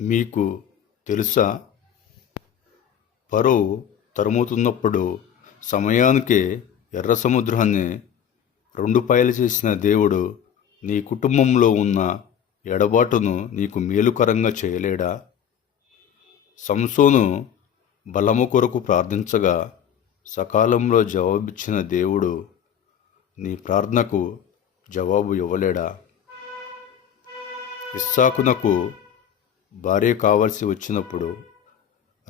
మీకు తెలుసా, ఫరో తరుముతున్నప్పుడు సమయానికే ఎర్ర సముద్రాన్ని రెండు పాయలు చేసిన దేవుడు నీ కుటుంబంలో ఉన్న ఎడబాటును నీకు మేలుకరంగా చేయలేడా? సంసోను బలము కొరకు ప్రార్థించగా సకాలంలో జవాబిచ్చిన దేవుడు నీ ప్రార్థనకు జవాబు ఇవ్వలేడా? ఇస్సాకునకు భార్య కావలసి వచ్చినప్పుడు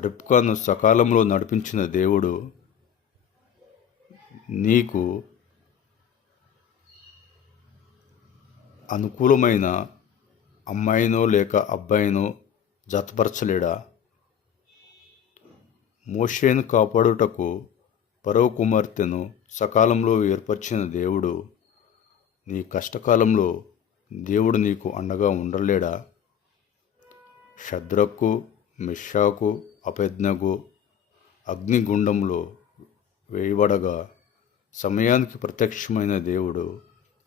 రిబ్కాను సకాలంలో నడిపించిన దేవుడు నీకు అనుకూలమైన అమ్మాయినో లేక అబ్బాయినో జతపరచలేడా? మోషేను కాపాడుటకు ఫరో కుమార్తెను సకాలంలో ఏర్పరిచిన దేవుడు నీ కష్టకాలంలో దేవుడు నీకు అండగా ఉండలేడా? షద్రకు, మెషాకు, అబేద్నెగో అగ్నిగుండంలో వేయబడగా సమయానికి ప్రత్యక్షమైన దేవుడు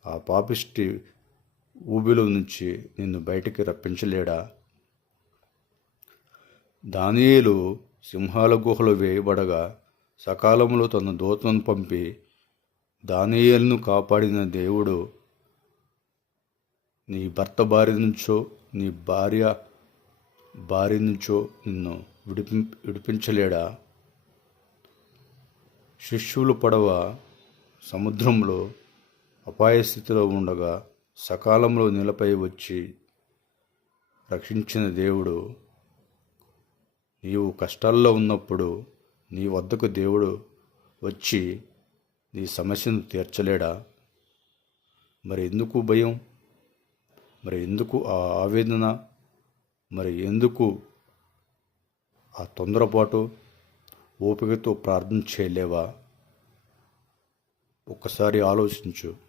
ఆ పాపిష్టి ఊబిలో నుంచి నిన్ను బయటికి రప్పించలేడా? దానియేలు సింహాల గుహలో వేయబడగా సకాలంలో తన దూతను పంపి దానియేలును కాపాడిన దేవుడు నీ భర్త బారి నుంచో నీ భార్య బారి నుంచో నిన్ను విడిపించలేడా? శిష్యులు పడవ సముద్రంలో అపాయ స్థితిలో ఉండగా సకాలంలో నీలపై వచ్చి రక్షించిన దేవుడు నీవు కష్టాల్లో ఉన్నప్పుడు నీ వద్దకు దేవుడు వచ్చి నీ సమస్యను తీర్చలేడా? మరి ఎందుకు భయం? మరి ఎందుకు ఆ ఆవేదన? మరి ఎందుకు ఆ తొందరపాటు? ఓపికతో ప్రార్థన చేయలేవా? ఒక్కసారి ఆలోచించు.